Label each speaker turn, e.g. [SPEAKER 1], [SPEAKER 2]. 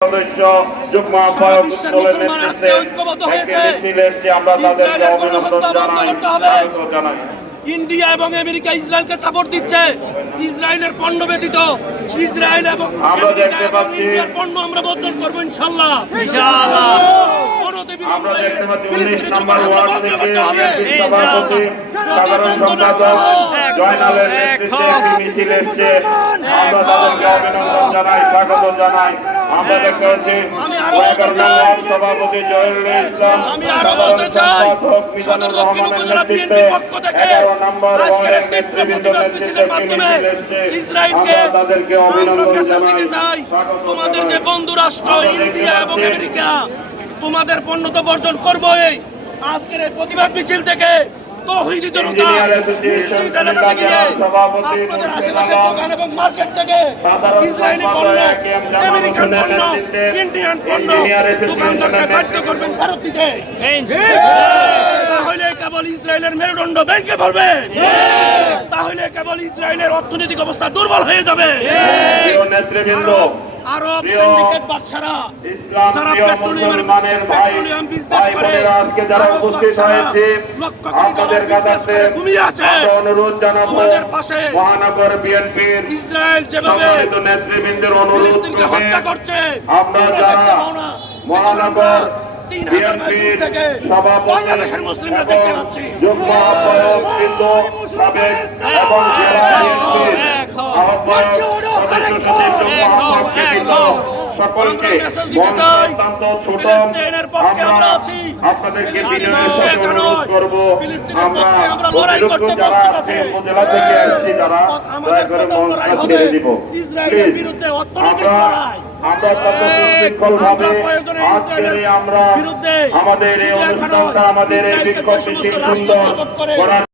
[SPEAKER 1] সদস্য যুগ্ম আহ্বায়ক
[SPEAKER 2] বিশ্বের
[SPEAKER 1] উৎপলের
[SPEAKER 2] মুসলমান আজকে
[SPEAKER 1] নেতৃত্বে
[SPEAKER 2] ঐক্যবদ্ধ
[SPEAKER 1] একটি
[SPEAKER 2] হয়েছে।
[SPEAKER 1] মিছিল এসছে আমরা তাদেরকে অভিনন্দন জানাই স্বাগত জানাই।
[SPEAKER 2] ইন্ডিয়া এবং আমেরিকা ইসরায়েলকে সাপোর্ট দিচ্ছে। ইসরায়েলের পণ্য ব্যতীত ইসরায়েল এবং
[SPEAKER 1] আমরা দেখতে
[SPEAKER 2] এবং
[SPEAKER 1] পাচ্ছি-
[SPEAKER 2] ইন্ডিয়ার পণ্য আমরা বর্জন করব ইনশাল্লাহ। ইনশাআল্লাহ অনতি
[SPEAKER 1] আমরা
[SPEAKER 2] বিলম্বে
[SPEAKER 1] দেখতে পাচ্ছি উনিশ নম্বর ওয়ার্ড থেকে সভাপতি সাধারণ সম্পাদক জয়নালের নেতৃত্বে একটি মিছিল এসছে। আমরা তাদেরকে অভিনন্দন জানাই স্বাগত জানাই। আমরা দেখতে পাচ্ছি সভাপতি জহিরুল ইসলাম
[SPEAKER 2] আমি আরও
[SPEAKER 1] সাধারণ সম্পাদক মিজানুর রহমানের নেতৃত্বে
[SPEAKER 2] বিএনপির পক্ষ থেকে
[SPEAKER 1] এগারো নম্বর ওয়ার্ডের নেতৃবৃন্দ নেতৃত্বে একটি মিছিল এসছে। আমরা তাদেরকে অভিনন্দন জানাই।
[SPEAKER 2] তোমাদের যে বন্ধু রাষ্ট্র ইন্ডিয়া এবং আমেরিকা তোমাদের পণ্য তো বর্জন করবোই। আজকের এই প্রতিবাদ মিছিল থেকে তৌহিদি জনতা নিজ নিজ এলাকা থেকে আপনাদের আশেপাশের দোকান এবং মার্কেট থেকে ইসরায়েলি পণ্য
[SPEAKER 1] A K M Jamal
[SPEAKER 2] American পণ্য ইন্ডিয়ান পণ্য দোকানদারকে বাধ্য করবেন ফেরত দিতে। তাহলে কেবল ইসরায়েলের মেরুদণ্ড ব্যাংকে পড়বে তাহলে কেবল ইসরায়েলের অর্থনৈতিক অবস্থা দুর্বল হয়ে যাবে।
[SPEAKER 1] নেতৃবৃন্দ
[SPEAKER 2] আরব সিন্ডিকেট বাদশারা যারা পেট্রোলিয়ামের পেট্রোলিয়াম বিজনেস করে
[SPEAKER 1] আজকে যারা উপস্থিত হয়েছে আপনাদের কাছে
[SPEAKER 2] ঘুমিয়ে আছে
[SPEAKER 1] অনুরোধ জানাব
[SPEAKER 2] তোমাদের পাশে
[SPEAKER 1] মহানগর বিএনপির
[SPEAKER 2] ইসরায়েল যেভাবে
[SPEAKER 1] নেতৃবৃন্দের অনুরোধ
[SPEAKER 2] হত্যা করছে
[SPEAKER 1] আমরা যারা? মহানগর সভাপতি যুগ্ম আহ্বায়ক বৃন্দ সাবেক এবং জেলা বিএনপির আহ্বায়ক সদস্য সচিব যুগ্ম আহ্বায়ক বৃন্দ সকলকে
[SPEAKER 2] আমরা মেসেজ দিতে চাই,
[SPEAKER 1] অত্যন্ত ছোট।
[SPEAKER 2] আমরা
[SPEAKER 1] আমরা আপনাদেরকে বিনয়ের সাথে অনুরোধ করব। আমরা
[SPEAKER 2] পক্ষে আমরা লড়াই
[SPEAKER 1] অতিরিক্ত যারা আছে উপজেলা থেকে আসছি যারা
[SPEAKER 2] আমাদের
[SPEAKER 1] দয়া করে ছেড়ে দিব আমরা আমরা সুশৃঙ্খল ভাবে আজকের এই আমরা আমাদের এই অনুষ্ঠানটা আমাদের এই বিক্ষোভ মিছিল সুন্দর করার